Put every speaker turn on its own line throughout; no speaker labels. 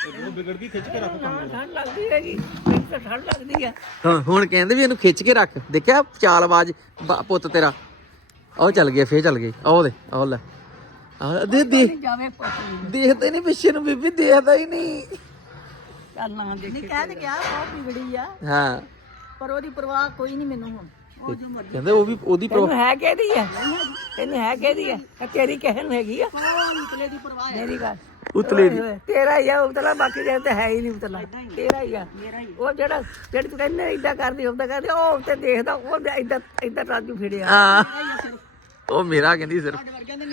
ਉਹ ਵਿਗੜ ਗਈ ਖਿੱਚ ਕੇ ਰੱਖ ਕਮਰੇ
ਠੰਡ ਲੱਗਦੀ ਹੈਗੀ ਮੈਨੂੰ ਤਾਂ ਠੰਡ ਲੱਗਦੀ ਆ
ਹਾਂ ਹੁਣ ਕਹਿੰਦੇ ਵੀ ਇਹਨੂੰ ਖਿੱਚ ਕੇ ਰੱਖ ਦੇਖਿਆ ਚਾਲਬਾਜ਼ ਪੁੱਤ ਤੇਰਾ ਉਹ ਚੱਲ ਗਿਆ ਫੇਰ ਚੱਲ ਗਈ ਉਹ ਦੇ ਉਹ ਲੈ ਆ ਦੇ ਦੇ
ਜਾਵੇ ਪੁੱਤ
ਦੇਖਦੇ ਨਹੀਂ ਪਿੱਛੇ ਨੂੰ ਬੀਬੀ ਦੇਖਦਾ ਹੀ ਨਹੀਂ
ਚੱਲ ਨਾ ਦੇਖੇ ਕਹਿ ਤੇ ਗਿਆ ਬਹੁਤ ਵਿਗੜੀ ਆ
ਹਾਂ
ਪਰ ਉਹਦੀ ਪਰਵਾਹ ਕੋਈ ਨਹੀਂ ਮੈਨੂੰ ਹੁਣ
ਕਹਿੰਦੇ ਉਹ ਵੀ ਉਹਦੀ
ਤੈਨੂੰ ਹੈ ਕਿਹਦੀ ਆ ਤੈਨੂੰ ਹੈ ਕਿਹਦੀ ਆ ਤੇਰੀ ਕਿਸੇ ਨੂੰ ਹੈਗੀ ਆ ਉਤਲੇ ਦੀ ਪਰਵਾਹ ਮੇਰੀ ਗੱਲ
ਉਤਲੇ ਦੀ
ਤੇਰਾ ਹੀ ਆ ਉਤਲਾ ਬਾਕੀ ਜੇ ਤੇ ਹੈ ਹੀ ਨਹੀਂ ਉਤਲਾ ਤੇਰਾ ਹੀ ਆ ਉਹ ਜਿਹੜਾ ਤੂੰ ਕਹਿੰਦੇ ਇਦਾਂ ਕਰਦੀ ਉਦਾਂ ਕਰਦੀ ਉਹ ਉੱਤੇ ਦੇਖਦਾ ਉਹ ਇਦਾਂ ਇਦਾਂ ਰਾਜੂ ਫਿੜਿਆ
ਹਾਂ ਉਹ ਮੇਰਾ ਕਹਿੰਦੀ ਸਿਰਫ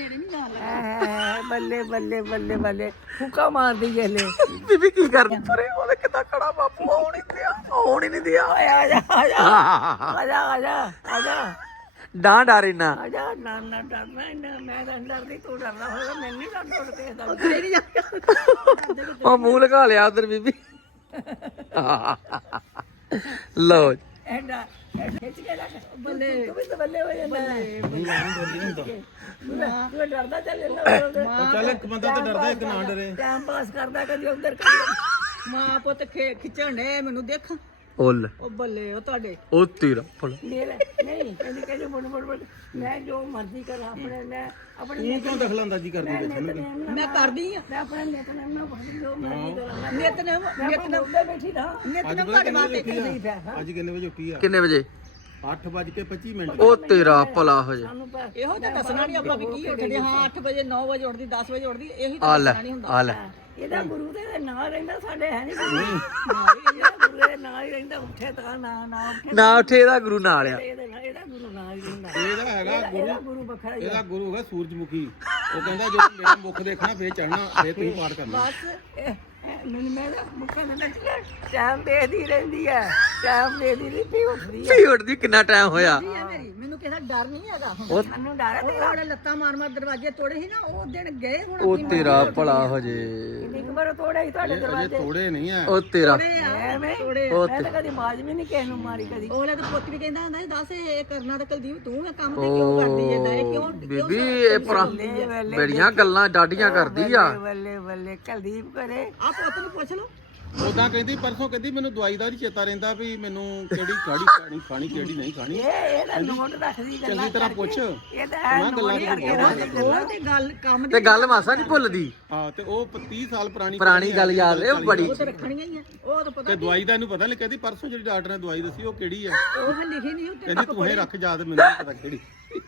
ਬੱਲੇ ਬੱਲੇ ਬੱਲੇ ਬੱਲੇ ਫੂਕਾ ਮਾਰਦੀ ਜੇਲੇ
ਬੀਬੀ ਕੀ ਕਰਦੀ ਪਰੇ ਉਹਦੇ ਕਿੱਦਾਂ ਖੜਾ ਬਾਪੂ ਆਉਣ ਹੀ ਨਹੀਂ ਦਿਆ
ਆ ਜਾ ਆ ਜਾ ਆ ਜਾ ਆ ਜਾ ਆ ਜਾ
ਡਾਂ ਡਾਰੇ ਨਾ
ਆ ਜਾ ਨਾ ਨਾ ਡਰਨਾ ਇੰਨਾ ਮੈਂ ਤਾਂ ਡਰਦੀ ਤੂੰ ਡਰਦਾ ਹੋਵੇਗਾ ਮੈਨੂੰ ਨਹੀਂ ਡਰ ਕੇ ਦਾ ਨਹੀਂ ਜਾ
ਉਹ ਮੂੰਹ ਲਗਾ ਲਿਆ ਉਧਰ ਬੀਬੀ ਲਓ
ਐਂਡਾ ਖਿੱਚ ਕੇ ਰੱਖ ਬੱਲੇ ਤੂੰ ਵੀ ਤਾਂ ਬੱਲੇ ਹੋ ਜਾਂਦਾ ਤੂੰ ਡਰਦਾ ਚੱਲ
ਉਹ ਚੱਲ ਇੱਕ ਬੰਦਾ ਤਾਂ ਡਰਦਾ ਇੱਕ ਨਾ ਡਰੇ
ਟਾਈਮ ਪਾਸ ਕਰਦਾ ਕਦੀ ਉਧਰ ਕਦੀ ਮਾਂ ਪੁੱਤ ਖਿੱਚਣ ਡੇ ਮੈਨੂੰ ਦੇਖ
ਉਲ
ਉਹ ਬੱਲੇ ਉਹ ਤੁਹਾਡੇ
ਉਹ ਤੇਰਾ ਫੜ
ਮੇਰੇ ਨਹੀਂ ਕਹਿੰਦੀ ਬੜ ਮੈਂ ਜੋ ਮਰਜ਼ੀ ਕਰਾਂ ਆਪਣੇ ਮੈਂ ਆਪਣੇ
ਤੂੰ ਕਿਉਂ ਦਖਲਅੰਦਾਜ਼ੀ ਕਰਦੀ ਵਿੱਚ
ਮੈਂ ਕਰਦੀ ਆ ਮੈਂ ਆਪਣੇ ਨਿਤਨੇਮ ਨਾਲ ਜੋ ਮਰਜ਼ੀ ਕਰਾਂ ਨਿਤਨੇਮ ਬੈਠੀ ਦਾ ਨਿਤਨੇਮ ਤੁਹਾਡੇ ਵਾਸਤੇ ਨਹੀਂ ਪਿਆ
ਅੱਜ ਕਿੰਨੇ ਵਜੇ ਉੱਠੀ ਆ
ਕਿੰਨੇ ਵਜੇ
8:25
ਉਹ ਤੇਰਾ ਭਲਾ ਹੋ ਜਾ
ਇਹੋ ਤਾਂ ਦੱਸਣਾ ਨਹੀਂ ਆਪਾਂ ਵੀ ਕੀ ਉੱਠਦੇ ਹਾਂ 8 ਵਜੇ 9 ਵਜੇ ਉੱਠਦੀ 10 ਵਜੇ ਉੱਠਦੀ ਇਹੀ ਤਾਂ
ਆ ਲੈ
ਦੱਸਣਾ ਨਹੀਂ ਹੁੰਦਾ
ਆ ਲੈ
ਇਹਦਾ ਗੁਰੂ ਦੇ ਨਾਂ ਰਹਿੰਦਾ ਸਾਡੇ ਹੈ ਨਹੀਂ ਗੁਰੂ ਦੇ ਨਾਂ ਹੀ ਰਹਿੰਦਾ ਉੱਠੇ ਤਾਂ ਨਾ ਉੱਠੇ
ਨਾ ਉੱਠੇ ਇਹਦਾ ਗੁਰੂ ਨਾਲ ਆ
ਇਹਦਾ ਗੁਰੂ ਨਾਂ ਹੀ ਰਹਿੰਦਾ
ਇਹਦਾ ਹੈਗਾ
ਗੁਰੂ ਵੱਖਰਾ ਹੀ
ਇਹਦਾ ਗੁਰੂ ਹੈਗਾ ਸੂਰਜਮੁਖੀ ਉਹ ਕਹਿੰਦਾ ਜਦੋਂ ਮੇਰਾ ਮੁਖ ਦੇਖਣਾ ਫੇਰ ਚੜਨਾ ਫੇਰ ਤੁਸੀਂ ਪਾਠ ਕਰਨਾ
ਬਸ ਮੈਨੂੰ ਮੈਂ ਮੁੱਖਾਂ ਨਾਲ ਟਾਈਮ ਦੇਦੀ ਰਹਿੰਦੀ ਹੈ ਟਾਈਮ ਦੇਦੀ ਨਹੀਂ ਪੀ ਉੱਠਦੀ ਹੈ
ਵੀ ਉੱਠਦੀ ਕਿੰਨਾ ਟਾਈਮ ਹੋਇਆ
ਮੈਨੂੰ ਕਿਸੇ ਦਾ ਡਰ ਨਹੀਂ ਹੈਗਾ ਸਾਨੂੰ ਡਰ ਹੈ ਉਹਨੇ ਲੱਤਾਂ ਮਾਰ ਦਰਵਾਜ਼ੇ ਤੋੜੇ ਸੀ ਨਾ ਉਹ ਦਿਨ ਗਏ ਹੁਣ
ਉਹ ਤੇਰਾ ਭਲਾ ਹੋ ਜੇ
ਕਿੰਨੀ ਕੁ ਤੋੜੇ ਸੀ ਤੁਹਾਡੇ
ਅਜੇ
ਦਰਵਾਜ਼ੇ
ਤੋੜੇ ਨਹੀਂ ਆ
ਉਹ ਤੇਰਾ
ਐਵੇਂ ਮੈਂ ਤਾਂ ਕਦੀ ਬਾਜ ਵੀ ਨਹੀਂ ਕਿਸੇ ਨੂੰ ਮਾਰੀ ਕਦੀ ਉਹਨੇ ਤਾਂ ਪੁੱਤ ਵੀ ਕਹਿੰਦਾ ਹੁੰਦਾ ਦੱਸ ਇਹ ਕਰਨਾ ਤਾਂ ਕੁਲਦੀਪ ਤੂੰ ਇਹ ਕੰਮ ਤੇ ਕਿਉਂ ਕਰਦੀ ਹੈ ਇਹ ਕਿਉਂ
ਬੀਬੀ ਇਹ ਪੁਰਾ ਬੜੀਆਂ ਗੱਲਾਂ ਡਾਡੀਆਂ ਕਰਦੀ ਆ
ਬੱਲੇ ਬੱਲੇ ਕੁਲਦੀਪ ਕਰੇ ਆ ਪੁੱਤ ਨੂੰ ਪੁੱਛ ਲਓ
ਉਦਾਂ ਕਹਿੰਦੀ ਪਰਸੋਂ ਕਹਿੰਦੀ ਮੈਨੂੰ ਦਵਾਈ ਦਾ ਨਹੀਂ ਚੇਤਾ ਰਹਿੰਦਾ ਵੀ ਮੈਨੂੰ ਕਿਹੜੀ ਕਾੜੀ ਖਾਣੀ ਕਿਹੜੀ ਨਹੀਂ ਖਾਣੀ
ਇਹਦਾ ਨੋਟ ਰੱਖਦੀ ਗੱਲਾਂ
ਚੰਗੀ ਤਰ੍ਹਾਂ ਪੁੱਛ
ਇਹ ਤਾਂ ਹੈ ਨੋਟ ਤੇ ਗੱਲ ਕੰਮ
ਤੇ ਗੱਲ ਮਾਸਾ ਨਹੀਂ ਭੁੱਲਦੀ
ਹਾਂ ਤੇ ਉਹ 30 ਸਾਲ
ਪੁਰਾਣੀ ਗੱਲ ਯਾਦ ਹੈ ਉਹ ਬੜੀ
ਰੱਖਣੀਆਂ ਹੀ ਆ ਉਹ ਤਾਂ ਪਤਾ
ਤੇ ਦਵਾਈ ਦਾ ਇਹਨੂੰ ਪਤਾ ਨਹੀਂ ਕਹਿੰਦੀ ਪਰਸੋਂ ਜਿਹੜੀ ਡਾਕਟਰ ਨੇ ਦਵਾਈ ਦੱਸੀ ਉਹ ਕਿਹੜੀ ਆ
ਉਹ ਲਿਖੀ ਨਹੀਂ ਉੱਤੇ
ਕਹਿੰਦੀ ਤੂੰ ਇਹ ਰੱਖ ਯਾਦ ਮੈਨੂੰ ਨਹੀਂ ਪਤਾ ਕਿਹੜੀ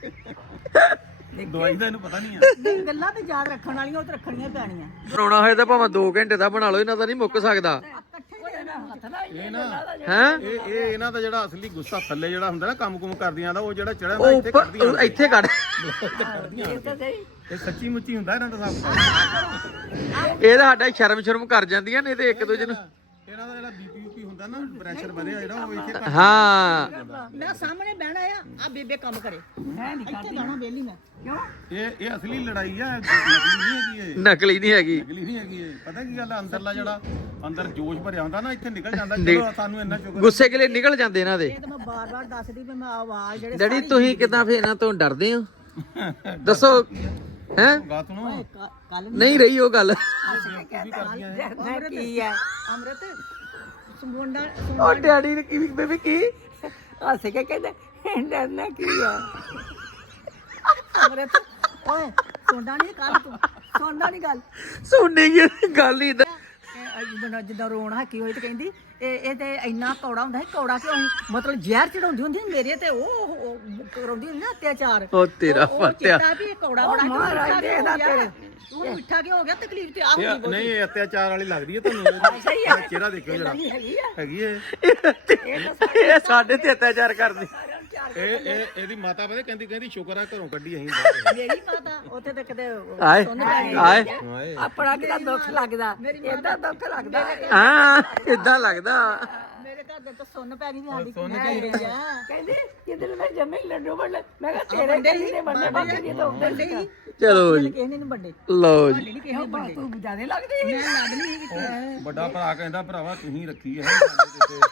ਦਵਾਈ ਦਾ ਇਹਨੂੰ ਪਤਾ ਨਹੀਂ ਆ
ਗੱਲਾਂ ਤੇ ਯਾਦ ਰੱਖਣ ਵਾਲੀਆਂ ਉਹ ਤੇ ਰੱਖਣੀਆਂ ਪੈਣੀਆਂ
ਬਣਾਉਣਾ ਹੋਏ ਤਾਂ ਭਾਵੇਂ 2 ਘੰਟੇ ਦਾ ਬਣਾ ਲਓ ਇਹਨਾਂ ਦਾ ਨਹੀਂ ਮੁੱਕ ਸਕਦਾ
ਇਹ ਨਾ
ਹੈ
ਇਹ ਇਹਨਾਂ ਦਾ ਜਿਹੜਾ ਅਸਲੀ ਗੁੱਸਾ ਥੱਲੇ ਜਿਹੜਾ ਹੁੰਦਾ ਨਾ ਕੰਮ ਕਰਦੀਆਂ ਦਾ ਉਹ ਜਿਹੜਾ ਚੜਿਆ
ਉਹ
ਹੁੰਦਾ ਇੱਥੇ ਕਰਦੀਆਂ
ਉੱਪਰ ਇੱਥੇ ਕੱਢ
ਇਹ ਤਾਂ ਸਹੀ
ਇਹ ਸੱਚੀ ਮੁੱਚੀ ਹੁੰਦਾ ਇਹਨਾਂ ਦਾ ਸਭ
ਇਹ ਤਾਂ ਸਾਡਾ ਸ਼ਰਮ ਕਰ ਜਾਂਦੀਆਂ ਨੇ ਤੇ ਇੱਕ ਦੂਜੇ ਨੂੰ
ਇਹਨਾਂ ਦਾ ਜਿਹੜਾ ਬੀਪੀ ਯੂਪੀ ਹੁੰਦਾ ਨਾ ਪ੍ਰੈਸ਼ਰ ਵਧਿਆ ਜਿਹੜਾ ਉਹ ਇੱਥੇ ਘੱਟ
ਹਾਂ
ਮੈਂ ਸਾਹਮਣੇ ਬਹਿਣਾ ਆ ਬੇਬੇ ਕੰਮ ਕਰੇ ਮੈਂ ਨਹੀਂ ਕਰਦੀ ਇੱਥੇ ਬਹਿਣਾ ਵੇਲੀ ਮੈਂ ਕਿਉਂ
ਇਹ ਅਸਲੀ ਲੜਾਈ ਆ ਨਕਲੀ ਨਹੀਂ ਹੈਗੀ ਇਹ
ਨਕਲੀ ਨਹੀਂ ਹੈਗੀ
ਨਕਲੀ ਨਹੀਂ ਹੈਗੀ ਇਹ ਪਤਾ ਕੀ ਗੱਲ ਆ ਅੰਦਰਲਾ ਜਿਹੜਾ ਅੰਦਰ ਜੋਸ਼ ਭਰਿਆ ਹੁੰਦਾ ਨਾ ਇੱਥੇ ਨਿਕਲ ਜਾਂਦਾ ਚਲੋ ਸਾਨੂੰ ਇੰਨਾ ਸ਼ੁਕਰ
ਗੁੱਸੇ ਗਿਲੇ ਨਿਕਲ ਜਾਂਦੇ ਇਹਨਾਂ ਦੇ
ਇਹ ਤਾਂ ਮੈਂ ਬਾਰ-ਬਾਰ ਦੱਸਦੀ ਵੀ ਮੈਂ ਆਵਾਜ਼ ਜਿਹੜੇ
ਡੈਡੀ ਤੁਸੀਂ ਕਿਦਾਂ ਫੇਰ ਇਹਨਾਂ ਤੋਂ ਡਰਦੇ ਹੋ ਦੱਸੋ ਹੈ
ਗਾ ਸੁਣੋ
ਕੱਲ
ਨਹੀਂ ਰਹੀ ਉਹ ਗੱਲ
ਕੀ ਹੈ ਅੰਮ੍ਰਿਤ ਸੁਮੋਂਡਾ
ਉਹ ਡੈਡੀ ਨੇ ਕੀ ਬੇਬੀ ਕੀ
ਹੱਸ ਕੇ ਕਹਿੰਦੇ ਡਰਨਾ ਕੀ ਆ ਅੰਮ੍ਰਿਤ ਓਏ ਸੁਣਦਾ ਨਹੀਂ ਕੱਲ ਤੂੰ ਸੁਣਦਾ ਨਹੀਂ ਗੱਲ
ਸੁਣਨੇ ਕੀ ਗੱਲ ਹੀ
ਜਿੱਦਾਂ ਰੋਣ ਹੱਕੀ ਹੋਈ ਤੇ ਕਹਿੰਦੀ ਇਹ ਤੇ ਇੰਨਾ ਕੌੜਾ ਹੁੰਦਾ ਸੀ ਕੌੜਾ ਕਿਉਂ ਮਤਲਬ ਜ਼ਹਿਰ ਚੜਾਉਂਦੀ ਹੁੰਦੀ ਮੇਰੇ ਤੇ ਉਹ ਕਰਾਉਂਦੀ ਹੁੰਦੀ ਨਾ ਅਤਿਆਚਾਰ
ਉਹ ਤੇਰਾ ਫਤਿਆ
ਵੀ ਇਹ ਕੌੜਾ ਬਣਾ ਮਹਾਰਾਜ ਦੇਖਦਾ ਤੇਰੇ ਤੂੰ ਮਿੱਠਾ ਕਿਉਂ ਹੋ ਗਿਆ ਤਕਲੀਫ ਤੇ ਆ
ਨਹੀਂ ਇਹ ਅਤਿਆਚਾਰ ਵਾਲੀ ਲੱਗਦੀ ਹੈ ਤੁਹਾਨੂੰ
ਸਹੀ ਹੈ
ਚਿਹਰਾ ਦੇਖੋ ਜਰਾ
ਹੈਗੀ ਆ
ਹੈਗੀ ਹੈ
ਇਹ ਸਾਡੇ ਤੇ ਅਤਿਆਚਾਰ ਕਰਦੀ
ਇਹਦੀ ਮਾਤਾ ਪਤਾ ਕਹਿੰਦੀ ਸ਼ੁਕਰ ਆ ਘਰੋਂ ਕੱਢੀ ਅਸੀਂ
ਮੇਰੀ ਮਾਤਾ ਉੱਥੇ ਤੇ ਕਿਤੇ
ਆਏ ਆਏ
ਆਪਣਾ ਕਿਹਦਾ ਦੁੱਖ ਲੱਗਦਾ ਏਦਾਂ ਦੁੱਖ ਲੱਗਦਾ
ਹਾਂ ਇਦਾਂ ਲੱਗਦਾ
ਮੇਰੇ ਘਰ ਦੇ ਤਾਂ ਸੁੰਨ ਪੈ ਗਈ ਸਾਡੀ ਕਹਿੰਦੇ ਕਿਧਰ ਮੈਂ ਜੰਮੇ ਲੱਡੂ ਬਣ ਮੈਂ ਕਿਹਾ ਤੇਰੇ ਕਈ ਨੇ ਬੰਦੇ ਬਾਕੀ ਜੀ ਤਾਂ ਉੱਧਰ ਸੀ
ਚਲੋ ਜੀ
ਕਿਸੇ ਨੇ ਨਹੀਂ ਵੱਡੇ
ਲਓ ਜੀ
ਨਹੀਂ ਕਿਸੇ ਨੇ ਤੂੰ ਜਿਆਦੇ ਲੱਗਦੀ ਮੈਂ ਲੜਨੀ ਸੀ
ਵੱਡਾ ਭਰਾ ਕਹਿੰਦਾ ਭਰਾਵਾ ਤੁਸੀਂ ਰੱਖੀ ਹੈ ਸਾਡੇ ਤੇ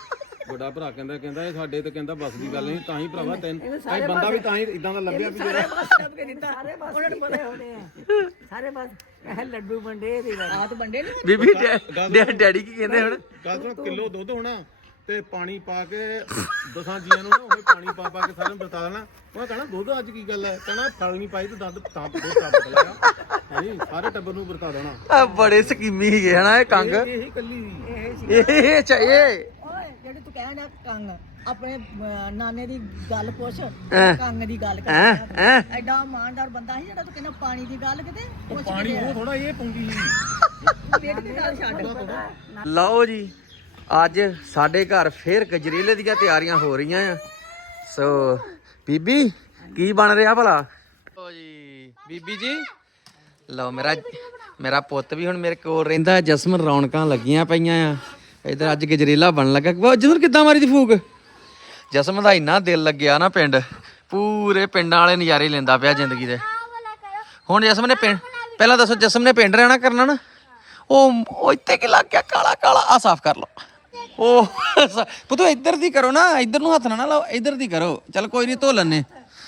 ਵੱਡਾ ਭਰਾ ਕਹਿੰਦਾ ਇਹ ਸਾਡੇ ਤੇ ਕਹਿੰਦਾ ਬਸ ਦੀ ਗੱਲ ਨਹੀਂ, ਤਾਂ ਹੀ ਭਰਾਵਾ ਤੈਨੂੰ ਅਸੀਂ ਬੰਦਾ ਵੀ ਤਾਂ ਹੀ ਇਦਾਂ ਦਾ ਲੱਭਿਆ ਵੀ ਜਿਹੜਾ
ਸਾਰੇ ਪਾਸੇ ਬੜੇ ਹੋਣੇ ਆ ਸਾਰੇ ਪਾਸੇ ਇਹ ਲੱਡੂ ਵੰਡੇ ਦੇ ਰਾਤ ਵੰਡੇ ਨਹੀਂ
ਬੀਬੀ ਡੈਡੀ ਕੀ ਕਹਿੰਦੇ ਹੁਣ?
ਗੱਲ ਸੁਣ, ਕਿਲੋ ਦੁੱਧ ਹੋਣਾ ਤੇ ਪਾਣੀ ਪਾ ਕੇ 10 ਜੀਆਂ ਨੂੰ ਨਾ ਉਹ ਪਾਣੀ ਪਾ ਕੇ ਸਾਰਿਆਂ ਨੂੰ ਵਰਤਾ ਦੇਣਾ। ਉਹ ਕਹਣਾ ਦੁੱਧ ਅੱਜ ਕੀ ਗੱਲ ਹੈ, ਕਹਿਣਾ ਫਲ ਨਹੀਂ ਪਾਈ ਤੇ ਦੁੱਧ ਤਾਂ ਦੁੱਧ ਤਾਂ ਬਦਲਾਇਆ ਨਹੀਂ, ਸਾਰੇ ਟੱਬਰ ਨੂੰ ਵਰਤਾ ਦੇਣਾ।
ਆ ਬੜੇ ਸਕੀਮੀ ਹੈਗੇ ਹਨਾ ਇਹ ਕੰਗ,
ਇਹੀ ਕੱਲੀ
ਇਹ ਚਾਹੀਏ।
ਓਏ ਜਿਹੜੀ ਤੂੰ ਕਹਿਣ ਡਿਆ ਕੰਗ, ਆਪਣੇ ਨਾਨੇ ਦੀ ਗੱਲ ਪੁੱਛ, ਕੰਗ ਦੀ ਗੱਲ ਕਰ। ਐਡਾ ਇਮਾਨਦਾਰ ਬੰਦਾ ਸੀ ਜਿਹੜਾ ਤੂੰ ਕਹਿੰਦਾ ਪਾਣੀ ਦੀ ਗੱਲ ਕਿਤੇ ਪੁੱਛ
ਪਾਣੀ ਉਹ ਥੋੜਾ ਇਹ ਪਉਂਦੀ ਸੀ।
ਪੇਟ ਦੀ ਗੱਲ ਛੱਡ।
ਲਓ ਜੀ ਅੱਜ ਸਾਡੇ ਘਰ ਫੇਰ ਗਜਰੇਲੇ ਦੀਆਂ ਤਿਆਰੀਆਂ ਹੋ ਰਹੀਆਂ ਆ। ਸੋ ਬੀਬੀ ਕੀ ਬਣ ਰਿਹਾ ਭਲਾ? ਲਓ ਜੀ ਬੀਬੀ ਜੀ, ਲਓ ਮੇਰਾ ਪੁੱਤ ਵੀ ਹੁਣ ਮੇਰੇ ਕੋਲ ਰਹਿੰਦਾ। ਜਸਮਨ ਰੌਣਕਾਂ ਲੱਗੀਆਂ ਪਈਆਂ ਆ ਇਧਰ, ਅੱਜ ਗਜਰੇਲਾ ਬਣਨ ਲੱਗਾ। ਜਸਮਨ ਕਿੱਦਾਂ ਮਾਰੀ ਦੀ ਫੂਕ? ਜਸਮਨ ਦਾ ਇੰਨਾ ਦਿਲ ਲੱਗਿਆ ਨਾ ਪਿੰਡ, ਪੂਰੇ ਪਿੰਡਾਂ ਵਾਲੇ ਨਜ਼ਾਰੇ ਲੈਂਦਾ ਪਿਆ ਜ਼ਿੰਦਗੀ ਦੇ। ਹੁਣ ਜਸਮਨ ਨੇ ਪਿੰਡ, ਪਹਿਲਾਂ ਦੱਸੋ ਜਸਮਨ ਨੇ ਪਿੰਡ ਰਹਿਣਾ ਕਰਨਾ ਨਾ, ਉਹ ਇੱਥੇ ਕੀ ਲੱਗ ਗਿਆ ਕਾਲਾ ਕਾਲਾ? ਆ ਸਾਫ਼ ਕਰ ਲਓ। ਉਹ ਪੁੱਤੋ ਇੱਧਰ ਦੀ ਕਰੋ ਨਾ, ਇੱਧਰ ਨੂੰ ਹੱਥ ਨਾ ਲਾਓ, ਇੱਧਰ ਦੀ ਕਰੋ। ਚਲ ਕੋਈ ਨਹੀਂ, ਧੋ ਲੈਣੇ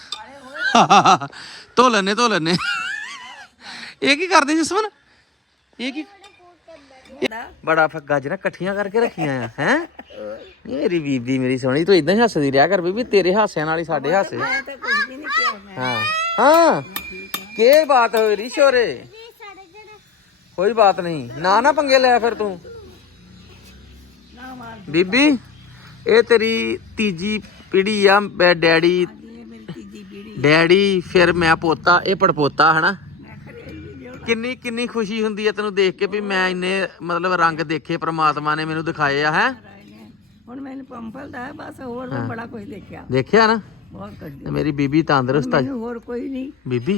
ਧੋ ਲੈਣੇ। ਇਹ ਕੀ ਕਰਦੇ ਜਸਮਨ? ਇਹ ਕੀ ਬੜਾ ਫੱਗਾ ਜਨਾ ਇਕੱਠੀਆਂ ਕਰਕੇ ਰੱਖੀਆਂ ਆ ਹੈ? ਮੇਰੀ ਬੀਬੀ ਮੇਰੀ ਸੋਹਣੀ, ਤੂੰ ਇਦਾਂ ਹੀ ਹੱਸਦੀ ਰਿਹਾ ਕਰ ਬੀਬੀ, ਤੇਰੇ ਹਾਸਿਆਂ ਨਾਲ ਹੀ ਸਾਡੇ ਹਾਸੇ। ਹਾਂ ਹਾਂ ਕੀ ਬਾਤ ਹੋਈ ਰੀ ਸ਼ੋਰੇ? ਕੋਈ ਬਾਤ ਨਹੀਂ, ਨਾ ਪੰਗੇ ਲੈ ਫਿਰ ਤੂੰ। ਬੀਬੀ ਇਹ ਤੇਰੀ ਤੀਜੀ ਪੀੜੀ ਆ, ਡੈਡੀ ਫਿਰ ਮੈਂ ਪੋਤਾ, ਇਹ ਪੜਪੋਤਾ ਹਨਾ। ਕਿੰਨੀ ਖੁਸ਼ੀ ਹੁੰਦੀ ਹੈ ਤੈਨੂੰ ਦੇਖ ਕੇ ਵੀ ਮੈਂ ਇੰਨੇ ਮਤਲਬ ਰੰਗ ਦੇਖੇ ਪ੍ਰਮਾਤਮਾ ਨੇ ਮੈਨੂੰ ਦਿਖਾਏ ਆ। ਹੈ
ਹੁਣ ਮੈਨੂੰ ਪੰਪਲ ਦਾ ਬਸ, ਹੋਰ ਬੜਾ ਕੁਝ
ਦੇਖਿਆ ਨਾ।
ਬਹੁਤ ਕੁਝ
ਤੇ ਮੇਰੀ ਬੀਬੀ ਤੰਦਰੁਸਤ ਆ।
ਹੋਰ ਕੋਈ ਨਹੀਂ।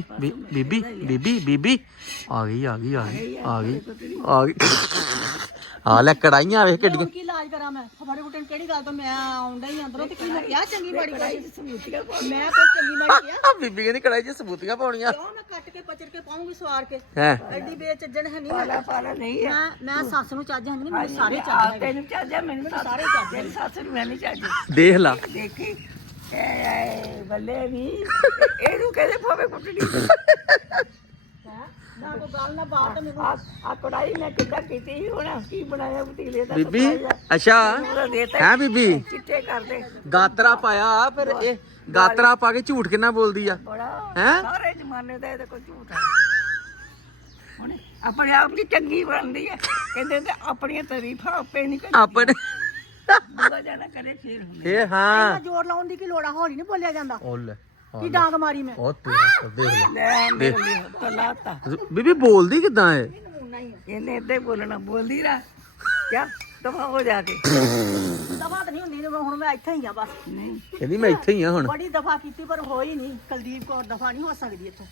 ਬੀਬੀ ਆ ਗਈ ਆ ਲੈ ਕੜਾਈਆਂ ਵੇਖ ਕਿੱਡੀਆਂ।
ਕੀ ਇਲਾਜ ਕਰਾਂ ਮੈਂ? ਫੜੇ ਫੁੱਟੇ ਕਿਹੜੀ ਗੱਲ ਤੋਂ ਮੈਂ ਆਉਂਦਾ ਹੀ ਅੰਦਰੋਂ ਤੇ ਕੀ ਮੈਂ ਕਿਹਾ ਚੰਗੀ ਮਾੜੀ ਕੜਾਈ ਚ ਸਬੂਤੀਆਂ ਪਾ, ਮੈਂ ਕੋਈ ਚੰਗੀ ਮਾੜੀ ਕਿਹਾ?
ਬੀਬੀ ਕਹਿੰਦੀ ਕੜਾਈ 'ਚ ਸਬੂਤੀਆਂ ਪਾਉਣੀਆਂ।
ਕਿਉਂ? ਮੈਂ ਕੱਟ ਕੇ ਪਚਰ ਕੇ ਪਾਉਂਗੀ ਸਵਾਰ ਕੇ।
ਹੈ
ਐਡੀ ਬੇਚੱਜਣ ਹੈ ਨਹੀਂ ਨਹੀਂ। ਮੈਂ ਸੱਸ ਨੂੰ ਚੱਜ ਹੈ ਨਹੀਂ, ਮੈਨੂੰ ਸਾਰੇ ਚੱਜ ਹੈ। ਤੈਨੂੰ ਚੱਜ ਹੈ? ਮੈਨੂੰ ਸਾਰੇ ਚੱਜ ਹੈ। ਸੱਸ ਨੂੰ ਮੈਂ ਨਹੀਂ ਚੱਜ।
ਦੇਖ ਲਾ
ਦੇਖੀ ਬੱਲੇ ਵੀ ਇਹਨੂੰ ਕਹਿੰਦੇ ਫੋਵੇ ਕੁੱਟਣੀ। ਨਾ ਕੋਈ ਗੱਲ ਨਾ ਬਾਤ। ਮੈਨੂੰ ਆ ਕੜਾਈ ਮੈਂ ਕਿੱਦਾਂ ਕੀਤੀ ਸੀ, ਹੁਣ ਕੀ ਬਣਾਇਆ ਪਤੀਲੇ ਦਾ
ਬੀਬੀ? ਅੱਛਾ ਹੈ ਬੀਬੀ,
ਚਿੱਟੇ ਕਰਦੇ
ਗਾਤਰਾ ਪਾਇਆ। ਫਿਰ ਇਹ ਗਾਤਰਾ ਪਾ ਕੇ ਝੂਠ ਕਿੰਨਾ ਬੋਲਦੀ ਆ?
ਬੜਾ
ਹੈ
ਸਾਰੇ ਜ਼ਮਾਨੇ ਦਾ ਇਹਦਾ ਕੋਈ ਝੂਠ ਹੈ। ਹੁਣ ਆਪਣੇ ਆਪ ਦੀ ਚੰਗੀ ਬਣਦੀ ਹੈ, ਕਹਿੰਦੇ ਤੇ ਆਪਣੀਆਂ ਤਾਰੀਫਾਂ ਆਪੇ ਨਹੀਂ ਕਰਦੀ।
ਆਪਣੇ
ਦੂਆ ਜਾਣਾ ਕਰੇ ਫੇਰ ਹੁੰਦੇ।
ਇਹ ਹਾਂ
ਜ਼ੋਰ ਲਾਉਣ ਦੀ ਕੀ ਲੋੜ ਆ? ਹੌਲੀ ਨਹੀਂ ਬੋਲਿਆ ਜਾਂਦਾ।
ਉਹ ਲੈ
ਕੀ ਡਾਂਗ ਮਾਰੀ ਮੈਂ?
ਉਹ ਤੂੰ ਦੇਖ ਲੈ
ਲੈ ਮੇਰੇ ਲਈ ਤਲਾਤਾ।
ਬੀਬੀ ਬੋਲਦੀ ਕਿੱਦਾਂ ਏ?
ਇਹਨੇ ਏਦਾਂ ਹੀ ਬੋਲਣਾ, ਬੋਲਦੀ ਰਹਿ ਕਿਆ ਦਫਾ ਹੋ ਜਾ ਕੇ। ਦਫਾ ਤਾਂ ਨਹੀਂ ਹੁੰਦੀ, ਹੁਣ ਮੈਂ ਇੱਥੇ ਹੀ ਆ ਬਸ। ਨਹੀਂ
ਕਹਿੰਦੀ ਮੈਂ ਇੱਥੇ ਹੀ ਆ ਹੁਣ।
ਬੜੀ ਦਫਾ ਕੀਤੀ ਪਰ ਹੋਈ ਨਹੀਂ। ਕੁਲਦੀਪ ਕੌਰ ਦਫਾ ਨਹੀਂ ਹੋ ਸਕਦੀ ਇੱਥੋਂ।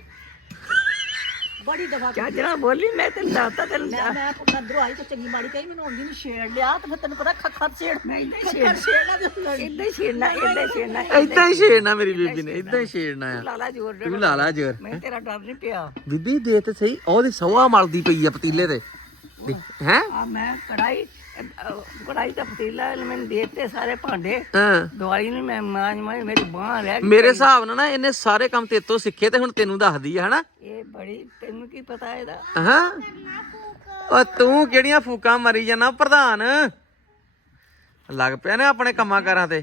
ਬੜੀ ਦਫਾ ਕਿਆ ਜਰਾ ਬੋਲੀ ਮੈਂ ਤੈਨੂੰ ਦੱਸਤਾ। ਤੈਨੂੰ ਮੈਂ ਅੰਦਰੋਂ ਆਈ ਤੇ ਚੰਗੀ ਮਾੜੀ ਕਹੀ, ਮੈਨੂੰ ਆਉਂਦੀ ਨੂੰ ਛੇੜ ਲਿਆ ਤੇ ਫਿਰ ਤੈਨੂੰ ਪਤਾ ਖੱਖਰ ਛੇੜ। ਮੈਂ ਇੱਦਾਂ ਹੀ ਛੇੜਨਾ ਏਦਾਂ ਹੀ ਛੇੜਨਾ
ਮੇਰੀ ਬੀਬੀ ਨੇ ਏਦਾਂ ਹੀ ਛੇੜਨਾ ਆ।
ਲਾਲਾ ਜ਼ੋਰ
ਤੂੰ ਲਾ ਲਾ ਜ਼ੋਰ।
ਮੈਂ ਤੇਰਾ ਡਰ ਨਹੀਂ ਪਿਆ।
ਬੀਬੀ ਦੇ ਤੇ ਸਹੀ, ਉਹਦੀ ਸਵਾ ਮਲਦੀ ਪਈ ਆ ਪਤੀਲੇ ਤੇ। ਹੈ
ਆ ਮੈਂ ਕੜਾਈ ਦਾ ਪਤੀਲਾ ਮੈਨੂੰ ਦੇਤੇ ਸਾਰੇ ਭਾਂਡੇ।
ਹਾਂ
ਦਵਾਈ ਨੂੰ ਮੈਂ ਮਾਂਜ ਮੇਰੀ ਬਾਂਹ ਰਹਿ ਗਈ।
ਮੇਰੇ ਹਿਸਾਬ ਨਾਲ ਨਾ ਇਹਨੇ ਸਾਰੇ ਕੰਮ ਤੇਤੋਂ ਸਿੱਖੇ ਤੇ ਹੁਣ ਤੈਨੂੰ ਦੱਸਦੀ ਆ ਹਨਾ।
ਇਹ ਬੜੀ, ਤੈਨੂੰ ਕੀ ਪਤਾ ਇਹਦਾ?
ਹਾਂ ਉਹ ਤੂੰ ਕਿਹੜੀਆਂ ਫੂਕਾਂ ਮਾਰੀ ਜਾਣਾ ਪ੍ਰਧਾਨ? ਲੱਗ ਪਿਆ ਨੇ ਆਪਣੇ ਕੰਮਾਂ ਕਾਰਾਂ ਤੇ।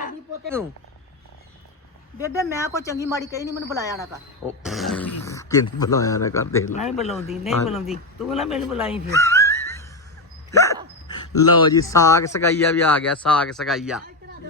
ਬੇਬੇ ਮੈਂ ਕੋਈ ਚੰਗੀ ਮਾੜੀ ਕਹੀ ਨਹੀਂ, ਮੈਨੂੰ ਬੁਲਾਇਆ ਨਾ ਕਰ।
ਉਹ ਕਿੰਨੀ ਬੁਲਾਇਆ ਨਾ ਕਰ, ਦੇਖ ਲੈ।
ਨਹੀਂ ਬੁਲਾਉਂਦੀ ਤੂੰ ਨਾ ਮੈਨੂੰ ਬੁਲਾਈ ਫਿਰ।
ਲਓ ਜੀ ਸਾਗ ਸਗਾਈਆ ਵੀ ਆ ਗਿਆ। ਸਾਗ ਸਗਾਈਆ,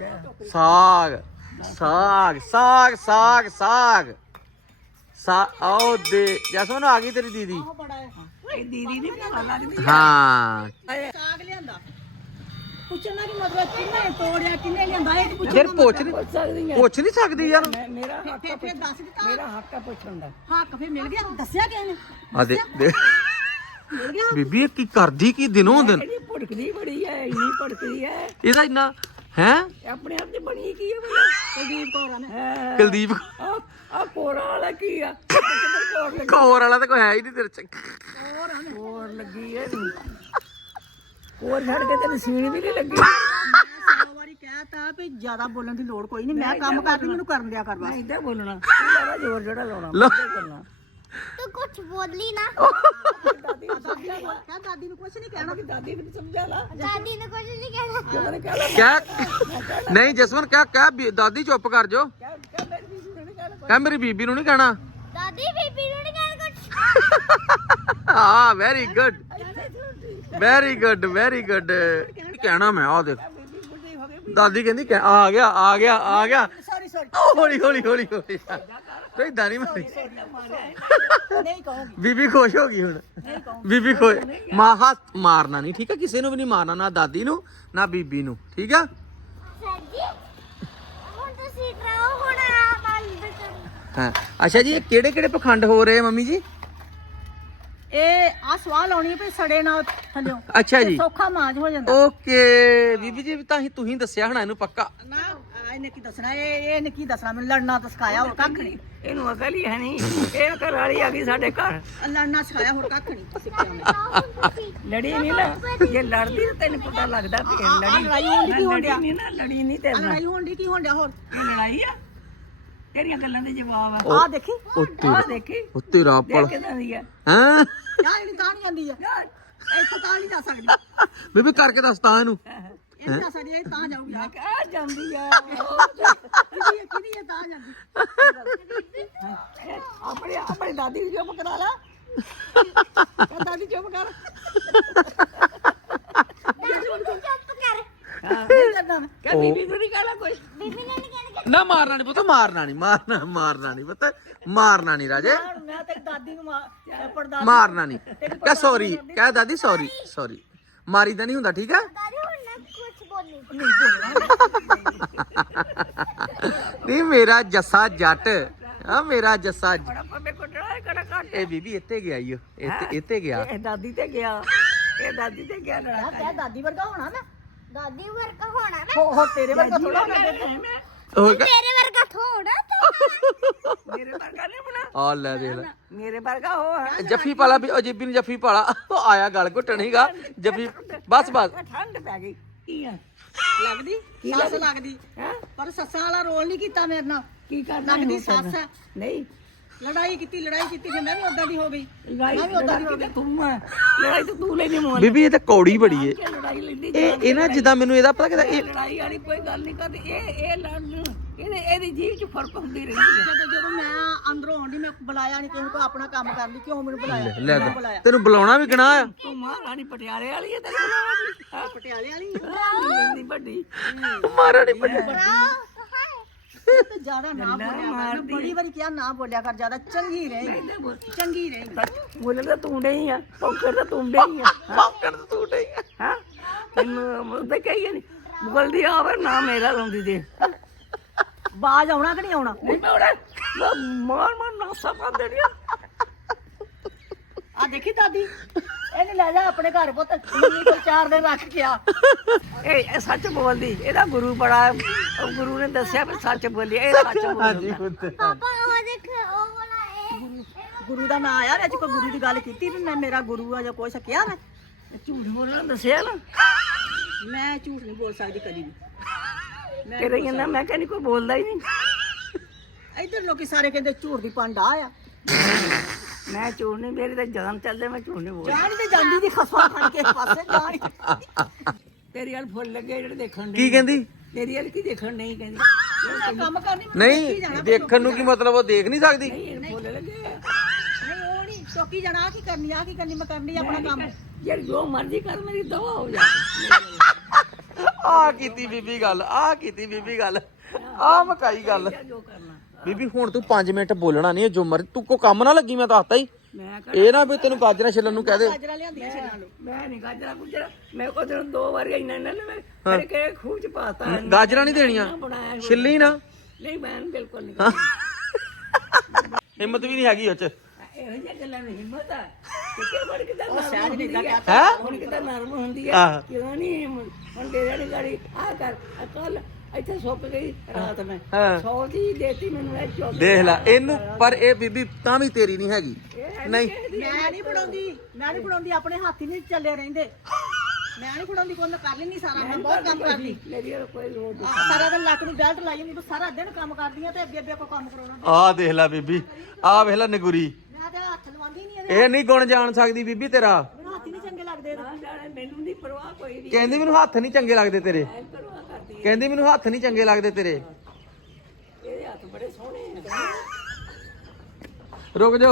ਸਾਗ ਆਓ ਦੇ ਜਸਮਨ ਆ ਗਈ ਤੇਰੀ ਦੀਦੀ।
ਦੀਦੀ ਨਹੀਂ ਪਤਾ ਲੱਗਦੀ।
ਹਾਂ
ਸਾਗ ਲਿਆਂਦਾ, ਪੁੱਛਣਾ ਕਿ ਮਤਲਬ ਕਿੰਨੇ ਤੋੜਿਆ ਕਿੰਨੇ ਲਿਆਂਦਾ ਇਹ ਪੁੱਛ।
ਫਿਰ ਪੁੱਛ ਨਹੀਂ ਸਕਦੀ ਯਾਰ।
ਮੇਰਾ ਹੱਕ ਫਿਰ ਦੱਸ ਦਿੱਤਾ। ਮੇਰਾ ਹੱਕ ਆ ਪੁੱਛਣ ਦਾ। ਹੱਕ ਫਿਰ ਮਿਲ ਗਿਆ, ਦੱਸਿਆ ਕਿਸ ਨੇ?
ਆ ਦੇ
ਮਿਲ ਗਿਆ।
ਬੀਬੀ ਇਹ ਕੀ ਕਰਦੀ ਕੀ ਦਿਨੋਂ ਦਿਨ?
ਇਹਦੀ ਭੜਕਦੀ ਬੜੀ ਹੈ, ਇੰਨੀ ਭੜਕਦੀ ਹੈ।
ਇਹਦਾ ਇੰਨਾ ਹੈ
ਆਪਣੇ ਆਪ ਦੀ ਬਣੀ ਕੀ ਹੈ ਬੋਲਾ? ਕੁਲਦੀਪ ਕੌਰ ਨੇ।
ਕੁਲਦੀਪ
ਆ ਕੋਰਾ ਵਾਲਾ ਕੀ ਆ?
ਕੌਰ ਵਾਲਾ ਤਾਂ ਕੋਈ ਹੈ ਹੀ ਨਹੀਂ ਤੇਰੇ ਚ।
ਕੋਰ ਲੱਗੀ ਹੈ, ਕੋਰ ਛੱਡ ਕੇ ਤੈਨੂੰ ਸੀਣ ਵੀ ਨਹੀਂ ਲੱਗੀ। ਕਹਤਾ ਵੀ ਜ਼ਿਆਦਾ ਬੋਲਣ ਦੀ ਲੋੜ ਕੋਈ ਨਹੀਂ ਮੈਂ ਕੰਮ ਕਰਦੀ ਮੈਨੂੰ ਕਰਨ ਦਿਆ ਕਰ ਬਸ ਇੱਦਾਂ ਬੋਲਣਾ ਜ਼ਿਆਦਾ ਜ਼ੋਰ ਜਿਹੜਾ ਲਾਉਣਾ ਬੋਲਣਾ
ਤੂੰ ਕੁਝ ਬੋਲੀ ਨਾ
ਦਾਦੀ ਨੂੰ ਕੁਝ ਨਹੀਂ ਕਹਿਣਾ ਕਿ ਦਾਦੀ ਨੂੰ ਸਮਝਾ ਲਾ
ਦਾਦੀ ਨੂੰ ਕੁਝ ਨਹੀਂ ਕਹਿਣਾ
ਕਿਆ ਨਹੀਂ ਜਸਵੰਤ ਕਿਆ ਦਾਦੀ ਚੁੱਪ ਕਰ ਜੋ ਕਹਿ ਮੇਰੀ ਬੀਬੀ ਨੂੰ ਨਹੀਂ ਕਹਿਣਾ
ਦਾਦੀ ਬੀਬੀ ਨੂੰ ਨਹੀਂ ਕਹਿਣਾ ਕੁਝ
ਹਾਂ ਵੈਰੀ ਗੁੱਡ ਵੈਰੀ ਗੁੱਡ ਕਹਿਣਾ ਮੈਂ ਆ ਦੇਖ ਦਾਦੀ ਕਹਿੰਦੀ ਆ ਗਿਆ
ਸੌਰੀ
ਹੌਲੀ ਕੋਈ ਦਾਨੀ ਮਾਰੀ
ਨਹੀਂ ਕਹੂੰਗੀ
ਬੀਬੀ ਖੁਸ਼ ਹੋ ਗਈ ਹੁਣ ਬੀਬੀ ਖੁਸ਼ ਮਾਂ ਹੱਥ ਮਾਰਨਾ ਨਹੀਂ ਠੀਕ ਆ ਕਿਸੇ ਨੂੰ ਵੀ ਨਹੀਂ ਮਾਰਨਾ ਨਾ ਦਾਦੀ ਨੂੰ ਨਾ ਬੀਬੀ ਨੂੰ ਠੀਕ ਆ
ਸਰ ਜੀ ਹੁਣ ਤੁਸੀਂ ਡਰਾਓ ਹੁਣ ਆ ਬੰਦ ਕਰੋ
ਹਾਂ ਅੱਛਾ ਜੀ ਇਹ ਕਿਹੜੇ ਪਖੰਡ ਹੋ ਰਹੇ ਆ ਮੰਮੀ ਜੀ
ਇਹ ਆ ਸਵਾਲ ਆਉਣੀ ਵੀ ਸੜੇ ਨਾ ਥੱਲਿਓ
ਅੱਛਾ ਜੀ
ਸੌਖਾ ਮਾਂਜ ਹੋ ਜਾਂਦਾ
ਓਕੇ ਬੀਬੀ ਜੀ ਤਾਂ ਤੁਸੀਂ ਦੱਸਿਆ ਹੋਣਾ ਇਹਨੂੰ ਪੱਕਾ
ਨਾ ਇਹਨੇ ਕੀ ਦੱਸਣਾ ਇਹਨੇ ਕੀ ਦੱਸਣਾ ਮੈਨੂੰ ਲੜਨਾ ਤਾਂ ਸਿਖਾਇਆ ਹੋਰ ਕੱਖ ਨਹੀਂ ਇਹਨੂੰ ਅਕਲ ਹੀ ਹੈ ਨਹੀਂ ਇਹ ਅਕਲ ਵਾਲੀ ਆ ਗਈ ਸਾਡੇ ਘਰ ਲੜਨਾ ਸਿਖਾਇਆ ਹੋਰ ਕੱਖ ਨਹੀਂ ਸਿੱਖਿਆ ਮੈਂ ਲੜੀ ਨਹੀਂ ਨਾ ਜੇ ਲੜਦੀ ਤਾਂ ਤੈਨੂੰ ਪਤਾ ਲੱਗਦਾ ਕਿ ਲੜਾਈ ਹੋਣੀ ਕੀ ਹੋਣ ਡਿਆ ਨਹੀਂ ਨਾ ਲੜੀ ਨਹੀਂ ਤੇ ਲੜਾਈ ਹੋਣੀ ਕੀ ਹੋਣ ਡਿਆ ਹੋਰ ਇਹ ਲੜਾਈ ਆ ਤੇਰੀਆਂ ਗੱਲਾਂ ਦੇ ਜਵਾਬ ਆ ਆ ਦੇਖੀ ਆ ਦੇਖੀ
ਉੱਤੇ ਰਾਪਲ
ਕਿਦਾਂ ਦੀ ਆ
ਹਾਂ
ਯਾਰ ਇਹਨੂੰ ਤਾਂ ਨਹੀਂ ਆਂਦੀ ਆ ਇੱਥੋਂ ਤਾਂ ਨਹੀਂ ਜਾ ਸਕਦੀ
ਬੀਬੀ ਕਰਕੇ ਦੱਸ ਤਾਂ ਇਹਨੂੰ
ਇਹ ਜਾ ਸਕਦੀ ਇਹ ਤਾਂ ਜਾਊਗੀ ਆ ਜਾਂਦੀ ਆ ਕਿਹਦੀ ਇਹ ਤਾਂ ਜਾਂਦੀ ਆਪਣੇ ਦਾਦੀ ਨੂੰ ਚੁੱਪ ਕਰਾ ਲਾ ਦਾਦੀ ਚੁੱਪ ਕਰ
ਚੁੱਪ ਕਰ
ਕਿਆ ਬੀਬੀ ਨੂੰ ਨਹੀਂ ਕਹਿਣਾ ਕੁਛ
ਬੀਬੀ ਨੇ ਨਹੀਂ ਕਹਿਣਾ
ਨਾ ਮਾਰਨਾ ਨਹੀਂ ਪੁੱਤ ਮਾਰਨਾ ਨਹੀਂ ਪੁੱਤ ਮਾਰਨਾ ਨਹੀਂ ਰਾਜੇ
ਮੈਂ ਤੇ ਦਾਦੀ ਨੂੰ ਪੜਦਾ
ਮਾਰਨਾ ਨਹੀਂ ਕਹਿ ਸੌਰੀ ਕਹਿ ਦਾਦੀ ਸੌਰੀ ਮਾਰੀ ਤਾਂ ਨਹੀਂ ਹੁੰਦਾ ਠੀਕ ਆ
ਦਾਦੀ ਹੁਣ ਨਾ ਕੁਝ ਬੋਲੀ
ਨਹੀਂ ਮੇਰਾ ਜੱਸਾ ਜੱਟ ਆ ਮੇਰਾ ਜੱਸਾ
ਪੱਪੇ ਕੋਟੜਾ ਕੜਾ ਕੱਟ
ਇਹ ਬੀਬੀ ਇੱਥੇ ਗਿਆ ਈ ਓ, ਇੱਥੇ ਗਿਆ
ਇਹ ਦਾਦੀ ਤੇ ਗਿਆ ਲੜਾ ਕਹਿ ਦਾਦੀ ਵਰਗਾ ਹੋਣਾ ਮੈਂ
ਦਾਦੀ ਵਰਗਾ ਹੋਣਾ ਨਾ
ਹੋ ਤੇਰੇ ਵਰਗਾ ਥੋੜਾ ਹੋਣਾ ਮੈਂ
ਹੋਰ ਕ-
ਤੇਰੇ ਵਰਗਾ ਥੋੜਾ
ਮੇਰੇ ਵਰਗਾ ਨਹੀਂ ਬਣਾ
ਆ ਲੈ ਦੇਖ ਲੈ
ਮੇਰੇ ਵਰਗਾ ਹੋ
ਜੱਫੀ ਪਾਲਾ ਵੀ ਅਜੀਬੀ ਨੂੰ ਜੱਫੀ ਪਾਲਾ ਉਹ ਆਇਆ ਗਲ ਘੁੱਟਣ ਹੀਗਾ ਜੱਫੀ ਬਸ
ਠੰਡ ਪੈ ਗਈ ਕੀ ਆ ਲੱਗਦੀ ਸੱਸ ਲੱਗਦੀ ਪਰ ਸੱਸਾਂ ਵਾਲਾ ਰੋਲ ਨਹੀਂ ਕੀਤਾ ਮੇਰੇ ਨਾਲ ਕੀ ਕਰਨਾ ਲੱਗਦੀ ਸੱਸ ਹੈ ਨਹੀਂ ਲੜਾਈ ਕੀਤੀ ਫਿਰ ਮੈਂ ਵੀ ਉਦਾਂ ਦੀ ਹੋ ਗਈ ਮੈਂ ਵੀ ਉਦਾਂ ਦੀ ਹੋ ਗਈ ਤੂੰ ਆ ਲੜਾਈ ਤਾਂ ਤੂੰ ਲੈਣੀ ਮੋਲ
ਬੀਬੀ ਇਹ ਤਾਂ ਕੌੜੀ ਬੜੀ ਏ
ਲੜਾਈ ਲੈਂਦੀ
ਇਹ ਨਾ ਜਿੱਦਾਂ ਮੈਨੂੰ ਇਹਦਾ ਪਤਾ ਕਿਦਾ ਇਹ
ਲੜਾਈ ਵਾਲੀ ਕੋਈ ਗੱਲ ਨਹੀਂ ਕਰਦੀ ਇਹ ਲੜਨ ਇਹਦੀ ਜੀਭ 'ਚ ਫਰਕ ਹੁੰਦੀ ਰਹਿੰਦੀ ਹੈ ਜਦੋਂ ਮੈਂ ਅੰਦਰੋਂ ਆਉਂਦੀ ਮੈਂ ਬੁਲਾਇਆ ਨਹੀਂ ਕਿਸੇ ਨੂੰ ਆਪਣਾ ਕੰਮ ਕਰਨ ਲਈ ਕਿਉਂ ਮੈਨੂੰ ਬੁਲਾਇਆ
ਲੈ ਦੇ। ਤੈਨੂੰ ਬੁਲਾਉਣਾ ਵੀ ਗਨਾਹ ਆ
ਤੂੰ ਮਹਾਰਾਣੀ ਪਟਿਆਲੇ ਵਾਲੀ ਹੈ ਤੈਨੂੰ ਬੁਲਾਉਣਾ ਪਟਿਆਲੇ ਵਾਲੀ ਇੰਨੀ ਵੱਡੀ
ਮਾਰਣੀ ਪੜੀ
ਤੇ ਜ਼ਿਆਦਾ ਨਾ ਬੋਲਿਆ ਕਰ ਬੜੀ ਵਾਰੀ ਕਿਹਾ ਨਾ ਬੋਲਿਆ ਕਰ ਜ਼ਿਆਦਾ ਚੰਗੀ ਰਹੀ ਬੋਲੇ ਤਾਂ ਤੂੰ ਨਹੀਂ ਆ ਪੌਕਰ ਤਾਂ ਤੂੰ ਨਹੀਂ ਆ
ਪਾਕੜ ਤੂੰ ਨਹੀਂ
ਹਾਂ ਤੈਨੂੰ ਮੁੱਦੇ ਕਹੀ ਨਹੀਂ ਬੋਲਦੀ ਆਵੇ ਨਾ ਮੇਰਾ ਲਾਉਂਦੀ ਦੇ ਬਾਜ ਆਉਣਾ ਕਿ ਨਹੀਂ ਆਉਣਾ ਨਹੀਂ ਮੈਂ ਆਉਣਾ ਮਾਰ ਨਾਸਾ ਪਾ ਦੇਣੀ ਆ ਦੇਖੀ ਦਾਦੀ ਇਹਨੇ ਲੈ ਜਾ ਆਪਣੇ ਘਰ ਪੁੱਤ ਮੰਮੀ ਕੋਲ 4 ਦਿਨ ਰੱਖ ਕੇ ਆ ਇਹ ਸੱਚ ਬੋਲਦੀ ਇਹਦਾ ਗੁਰੂ ਬੜਾ ਉਹ ਗੁਰੂ ਨੇ ਦੱਸਿਆ ਵੀ ਸੱਚ ਬੋਲੀ ਇਹ ਸੱਚ ਬੋਲਦੀ
ਪਾਪਾ ਉਹ ਦੇਖ ਉਹ ਵਾਲਾ ਇਹ
ਗੁਰੂ ਦਾ ਨਾਂ ਆਇਆ ਵਿੱਚ ਕੋਈ ਗੁਰੂ ਦੀ ਗੱਲ ਕੀਤੀ ਤੇ ਮੈਂ ਮੇਰਾ ਗੁਰੂ ਆ ਜਾਂ ਕੁਛ ਕਿਹਾ ਮੈਂ ਝੂਠ ਬੋਲਣਾ ਦੱਸਿਆ ਨਾ ਮੈਂ ਝੂਠ ਨਹੀਂ ਬੋਲ ਸਕਦੀ ਕਦੀ ਵੀ ਤੇਰੇ ਕਹਿੰਦਾ ਮੈਂ ਕਹਿੰਦੀ ਕੋਈ ਬੋਲਦਾ ਹੀ ਨਹੀਂ ਇੱਧਰ ਲੋਕੀ ਸਾਰੇ ਕਹਿੰਦੇ ਝੂਠ ਦੀ ਪੰਡ ਆ ਮੈਂ ਝੂਠ ਨਹੀਂ ਮੇਰੀ ਤਾਂ ਜਨਮ ਚੱਲਦੇ ਮੈਂ ਝੂਠ ਨਹੀਂ ਬੋਲਦਾ ਜਾਣ ਤੇ ਜਾਂਦੀ ਦੀ ਖਸਵਾ ਖੜ ਕੇ ਪਾਸੇ ਜਾਣ ਤੇਰੀ ਹਲ ਫੁੱਲ ਲੱਗੇ ਜਿਹੜੇ ਦੇਖਣ
ਕੀ ਕਹਿੰਦੀ
ਤੇਰੀ ਹਲ ਕੀ ਦੇਖਣ ਨਹੀਂ ਕਹਿੰਦੀ ਕੰਮ ਕਰਨੀ
ਨਹੀਂ ਦੇਖਣ ਨੂੰ ਕੀ ਮਤਲਬ ਉਹ ਦੇਖ ਨਹੀਂ ਸਕਦੀ
ਫੁੱਲ ਲੱਗੇ ਨਹੀਂ ਉਹ ਨਹੀਂ ਚੌਕੀ ਜਾਣਾ ਆ ਕੀ ਕਰਨੀ ਮੈਂ ਕਰਨੀ ਆਪਣਾ ਕੰਮ ਜਿਹੜੀ ਜੋ ਮਰਜ਼ੀ ਕਰ ਮੇਰੀ ਦਵਾ ਹੋ ਜਾ
ਆ ਕੀਤੀ ਬੀਬੀ ਗੱਲ ਆ ਮਕਾਈ ਗੱਲ
ਜੋ ਕਰਨਾ
ਬੀਬੀ ਹੁਣ ਤੂੰ 5 ਮਿੰਟ ਬੋਲਣਾ ਨਹੀਂ ਜੋ ਮਰ ਤੂੰ ਕੋ ਕੰਮ ਨਾ ਲੱਗੀ ਮੈਂ ਦੱਸਤਾ ਹੀ
ਮੈਂ
ਇਹ ਨਾ ਵੀ ਤੈਨੂੰ ਗਾਜਰਾਂ ਛਿੱਲਣ ਨੂੰ ਕਹਿ ਦੇ
ਗਾਜਰਾਂ ਲਿਆਂਦੀ ਛਿੱਲਾਂ ਨੂੰ ਮੈਂ ਨਹੀਂ ਗਾਜਰਾਂ ਗੁਜਰਾ ਮੈਂ ਉਹਦੇ 2 ਵਾਰੀ ਇੰਨਾ ਮੈਂ ਕਿ ਖੂਚ ਪਾਤਾ
ਗਾਜਰਾਂ ਨਹੀਂ ਦੇਣੀਆਂ ਛਿੱਲੀ ਨਾ
ਨਹੀਂ ਮੈਂ ਬਿਲਕੁਲ ਨਹੀਂ
ਹਿੰਮਤ ਵੀ ਨਹੀਂ ਹੈਗੀ ਉਹ ਚ
ਇਹੋ ਜਿਹੀਆਂ ਗੱਲਾਂ ਨਹੀਂ ਹਿੰਮਤ ਆ ਕਿਤੇ ਬੜ ਕਿਦਾਂ ਉਹ ਸਹਿਜ ਨਹੀਂ ਦਾ
ਹੈ
ਹੁਣ ਕਿਦਾਂ ਨਰਮ ਹੁੰਦੀ ਆ ਕਿਉਂ ਨਹੀਂ ਹੁਣ ਦੇ ਜਾਣੀ ਗਾੜੀ ਆ ਕਰ ਕੱਲ ਇੱਥੇ ਸੁੱਕ ਗਈ ਰਾਤ ਮੈਂ 100 ਦੀ ਦੇਤੀ ਮੈਨੂੰ ਇਹ ਚੁੱਕ
ਦੇਖ ਲੈ ਇਹਨੂੰ ਪਰ ਇਹ ਬੀਬੀ ਤਾਂ ਵੀ ਤੇਰੀ ਨਹੀਂ ਹੈਗੀ ਨਹੀਂ
ਮੈਂ ਨਹੀਂ ਬਣਾਉਂਦੀ ਆਪਣੇ ਹੱਥ ਹੀ ਨਹੀਂ ਚੱਲੇ ਰਹਿੰਦੇ ਮੈਂ ਨਹੀਂ ਫੜਾਉਂਦੀ ਕੋਈ, ਮੈਂ ਕਰ ਲੈਂਦੀ ਸਾਰਾ, ਮੈਂ ਬਹੁਤ ਕੰਮ ਕਰਦੀ।
ਮੇਰੀ ਕੋਈ ਲੋੜ ਨਹੀਂ।
ਸਾਰਾ ਦਿਨ ਲੱਕ ਨੂੰ ਬੈਲਟ ਲਾਈ ਹੁੰਦੀ, ਸਾਰਾ ਦਿਨ ਕੰਮ ਕਰਦੀ ਆ ਤੇ ਅੱਗੇ ਅੱਗੇ ਕੋ ਕੰਮ ਕਰਾਉਣਾ।
ਆਹ ਦੇਖ ਲੈ ਬੀਬੀ, ਆਹ ਵੇਖ ਲੈ ਨਗੁਰੀ,
ਮੈਂ ਤੇ ਹੱਥ ਲਵਾਉਂਦੀ ਨਹੀਂ ਇਹਦੇ,
ਇਹ ਨਹੀਂ ਗੁਣ ਜਾਣ ਸਕਦੀ ਬੀਬੀ ਤੇਰਾ।
ਮੈਨੂੰ ਹੱਥ ਹੀ ਨਹੀਂ ਚੰਗੇ ਲੱਗਦੇ ਇਹਦੇ।
ਮੈਨੂੰ ਨਹੀਂ ਪਰਵਾਹ ਕੋਈ ਨਹੀਂ,
ਕਹਿੰਦੀ ਮੈਨੂੰ ਹੱਥ ਨਹੀਂ ਚੰਗੇ ਲੱਗਦੇ ਤੇਰੇ,
ਪਰਵਾਹ ਕਰਦੀ।
ਕਹਿੰਦੀ ਮੈਨੂੰ ਹੱਥ ਨਹੀਂ ਚੰਗੇ ਲੱਗਦੇ ਤੇਰੇ।
ਇਹਦੇ ਹੱਥ ਬੜੇ ਸੋਹਣੇ ਆ।
ਰੁਕ ਜਾ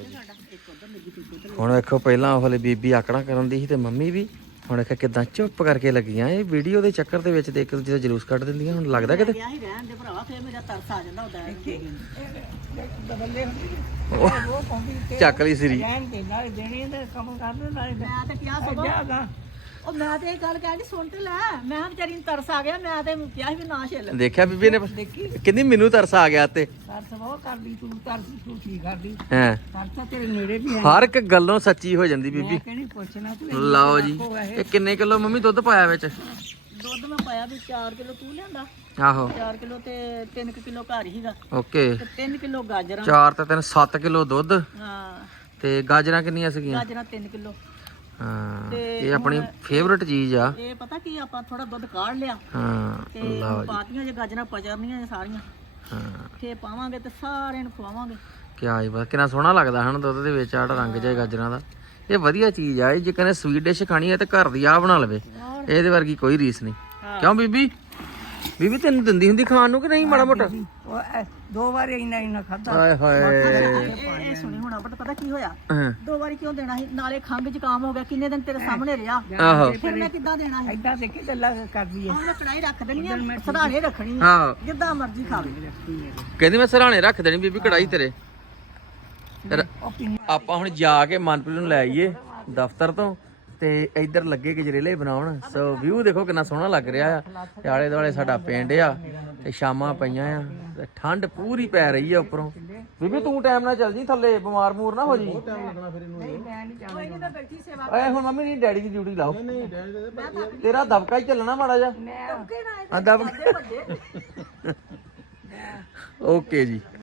ਹੁਣ ਵੇਖੋ, ਪਹਿਲਾਂ ਉਹ ਵਾਲੀ ਬੀਬੀ ਆਕੜਾ ਕਰਨ ਦੀ ਸੀ ਤੇ ਮੰਮੀ ਵੀ, ਹੁਣ ਵੇਖ ਕਿਦਾਂ ਚੁੱਪ ਕਰਕੇ ਲੱਗੀਆਂ। ਇਹ ਵੀਡੀਓ ਦੇ ਚੱਕਰ ਦੇ ਵਿੱਚ ਇੱਕ ਦੂਜੇ ਦਾ ਜਲੂਸ ਕੱਢ ਦਿੰਦੀਆਂ। ਹੁਣ ਲੱਗਦਾ ਕਿਤੇ
ਗਿਆ ਹੀ ਰਹਿਣ ਦੇ ਭਰਾਵਾ, ਫੇਰ ਮੇਰਾ ਤਰਸ ਆ ਜਾਂਦਾ ਹੁੰਦਾ
ਬਦਲੇ
ਉਹ ਚੱਕ ਲਈ ਸਿਰੀ।
ਰਹਿਣ ਦੇ ਨਾਲ ਦੇਣੇ ਤੇ ਕੰਮ ਕਰਦੇ ਨਾਲੇ
ਮੈਂ ਤੇ ਕਿਹਾ ਸਗੋਂ,
ਜਾਗਾ।
ਉਹ ਮੈਂ ਤੇ ਇਹ ਗੱਲ ਕਹਿੰਦੀ ਸੁਣ ਤੇ ਲੈ, ਮੈਂ ਕਿਹਾ ਵਿਚਾਰੀ ਨੂੰ ਤਰਸ ਆ ਗਿਆ, ਮੈਂ ਤੇ ਕਿਹਾ ਸੀ ਵੀ ਨਾ ਛਿੱਲ।
ਦੇਖਿਆ ਬੀਬੀ ਨੇ, ਕਹਿੰਦੀ ਮੈਨੂੰ ਤਰਸ ਆ ਗਿਆ ਤੇ
ਤਰਸ ਬਹੁਤ ਕਰਦੀ ਤੂੰ, ਤਰਸ ਤੂੰ ਕੀ ਕਰਦੀ,
ਹੈ
ਤਰਸ ਤੇਰੇ ਨੇੜੇ ਵੀ ਹੈ।
ਹਰ ਇੱਕ ਗੱਲੋਂ ਸੱਚੀ ਹੋ ਜਾਂਦੀ ਬੀਬੀ।
ਮੈਂ ਕਹਿੰਦੀ ਪੁੱਛਣਾ ਤੂੰ
ਲਓ ਜੀ, ਇਹ ਕਿੰਨੇ ਕਿਲੋ ਮੰਮੀ ਦੁੱਧ ਪਾਇਆ ਵਿੱਚ?
ਦੁੱਧ ਮੈਂ ਪਾਇਆ ਵੀ 4 ਕਿਲੋ ਤੂੰ ਲਿਆਂਦਾ,
ਆਹੋ
4 ਕਿਲੋ ਤੇ 3 ਕਿਲੋ ਘਰ ਹੀਗਾ,
ਓਕੇ।
ਤੇ 3 ਕਿਲੋ ਗਾਜਰਾਂ।
4 ਤੇ 3 7 ਕਿਲੋ ਦੁੱਧ,
ਹਾਂ
ਤੇ ਗਾਜਰਾਂ ਕਿੰਨੀਆਂ ਸੀਗੀਆਂ?
ਗਾਜਰਾਂ 3 ਕਿਲੋ।
ਹਾਂ,
ਤੇ
ਇਹ ਆਪਣੀ ਫੇਵਰਟ ਚੀਜ਼ ਆ।
ਇਹ ਪਤਾ ਕੀ, ਆਪਾਂ ਥੋੜਾ ਦੁੱਧ ਕਾੜ ਲਿਆ
ਹਾਂ
ਤੇ
ਲਓ ਜੀ,
ਬਾਕੀਆਂ ਜੇ ਗਾਜਰਾਂ ਪਚਰਨੀਆਂ ਜੇ ਸਾਰੀਆਂ,
ਹਾਂ
ਫੇਰ ਪਾਵਾਂਗੇ ਤੇ ਸਾਰਿਆਂ ਨੂੰ ਖਵਾਵਾਂਗੇ।
ਕੀ ਆਈ ਬਸ, ਕਿੰਨਾ ਸੋਹਣਾ ਲੱਗਦਾ ਹਨ ਦੁੱਧ ਦੇ ਵਿੱਚ ਆਹ ਰੰਗ ਜਿਹਾ ਗਾਜਰਾਂ ਦਾ। ਇਹ ਵਧੀਆ ਚੀਜ਼ ਆ। ਇਹ ਜੇ ਕਹਿੰਦੇ ਸਵੀਟ ਡਿਸ਼ ਖਾਣੀ ਹੈ ਤੇ ਘਰ ਦੀ ਆ ਬਣਾ ਲਵੇ, ਇਹਦੇ ਵਰਗੀ ਕੋਈ ਰੀਸ ਨਹੀਂ। ਕਿਉਂ ਬੀਬੀ? ਬੀਬੀ ਤੈਨੂੰ ਦਿੰਦੀ ਹੁੰਦੀ ਖਾਣ ਨੂੰ ਕਿ ਨਹੀਂ ਮਾੜਾ ਮੋਟਾ?
ਉਹ 2 ਵਾਰ ਇੰਨਾ ਖਾਦਾ।
ਹਾਏ ਹਾਏ,
ਇਹ ਸੁਣੀ ਹੁਣ ਬਟ ਪਤਾ ਕੀ ਹੋਇਆ,
ਹਾਂ
2 ਵਾਰੀ ਕਿਉਂ ਦੇਣਾ ਸੀ? ਨਾਲੇ ਖੰਘ ਜ਼ੁਕਾਮ ਹੋ ਗਿਆ, ਕਿੰਨੇ ਦਿਨ ਤੇਰੇ ਸਾਹਮਣੇ ਰਿਹਾ,
ਆਹੋ
ਫਿਰ ਮੈਂ ਕਿੱਦਾਂ ਦੇਣਾ ਸੀ?
ਐਦਾਂ ਦੇਖੀ ਤੇ ਲੱਗ ਕਰਦੀ ਹੈ।
ਆਹ ਮੈਂ ਕੜਾਈ ਰੱਖ ਦੇਣੀ ਆ, ਸਧਾਰੇ ਰੱਖਣੀ ਆ,
ਆਹੋ,
ਜਿੱਦਾਂ ਮਰਜ਼ੀ ਖਾਵੇ।
ਕਹਿੰਦੀ ਮੈਂ ਸਰਾਣੇ ਰੱਖ ਦੇਣੀ ਬੀਬੀ ਕੜਾਈ ਤੇਰੇ।
ਉਹ ਪਿੰਨੀ
ਆਪਾਂ ਹੁਣ ਜਾ ਕੇ ਮਨਪ੍ਰੀਤ ਨੂੰ ਲੈ ਆਈਏ ਦਫ਼ਤਰ ਤੋਂ, ਤੇ ਇੱਧਰ ਲੱਗੇ ਗਜਰੇਲੇ ਬਣਾਉਣ। ਸੋ ਵਿਊ ਦੇਖੋ ਕਿੰਨਾ ਸੋਹਣਾ ਲੱਗ ਰਿਹਾ ਆ। ਤੇ ਆਲੇ ਦੁਆਲੇ ਸਾਡਾ ਪਿੰਡ ਆ ਤੇ ਸ਼ਾਮਾਂ ਪਈਆਂ ਆ ਤੇ ਠੰਡ ਪੂਰੀ ਪੈ ਰਹੀ ਆ ਉੱਪਰੋਂ। ਬੀਬੀ ਤੂੰ ਟਾਈਮ ਨਾਲ ਚੱਲ ਜੀ ਥੱਲੇ, ਬਿਮਾਰ ਮੂਰ ਨਾ ਹੋ ਜੀ। ਓਏ ਹੁਣ ਮੰਮੀ ਨਹੀਂ, ਡੈਡੀ ਦੀ ਡਿਊਟੀ ਲਾਓ। ਤੇਰਾ ਦਬਕਾ ਹੀ ਚੱਲਣਾ ਮਾੜਾ ਜਾ। ਹਾਂ ਦਬਕਾ। ਓਕੇ ਜੀ।